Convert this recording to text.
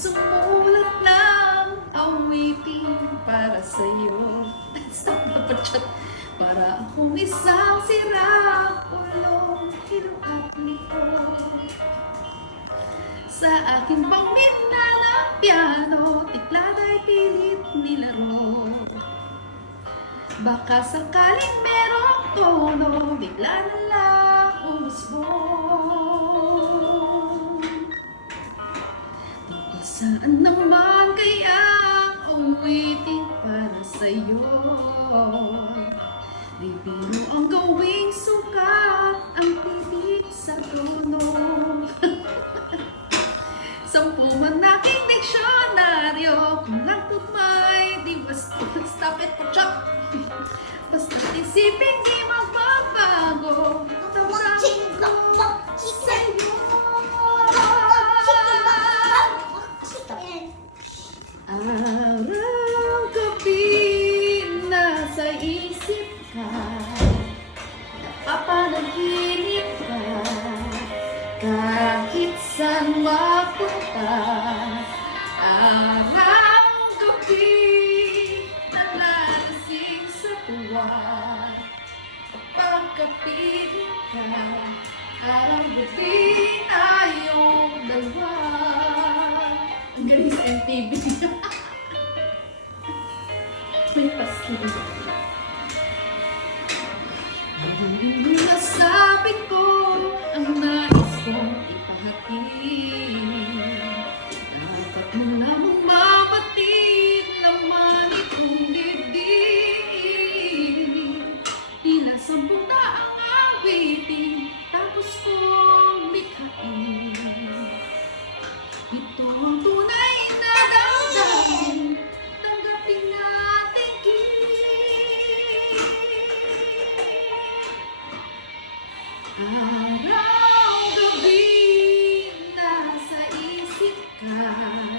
sumulat ng awitin para sa'yo. Stop na pa chat. Para akong isang sira-ulong hiluat nito. Sa aking pangmina ng piano, tiklada'y pilit nilaro. Baka sakaling merong tono, bigla na lang umusbong. Saan naman kaya ang awitin para sa'yo? Di biro ang gawing sukat, ang tibig sa tono. 10 man aking diksyonaryo, kung nagtugmay, di basta stop it, pachak! Basta't isipin di magbabago, tamang ko sa'yo. Araw-gabi nasa isip ka, napapanaginip ka, kahit saan mapunta. Araw-gabi nalalasing sa tuwa, pagkapilit ka, araw-gabi tayong dalawa. Ang galing sa MTV. May pastil. Nasabi ko ang nais kong ipahatid. Dapat mo lamang mamatid naman itong dibdib. Tila 10 na ang awitin, tapos kong likhain. Ito ang tunay na damdamin, tanggapin natin Araw-gabi nasa isip ka.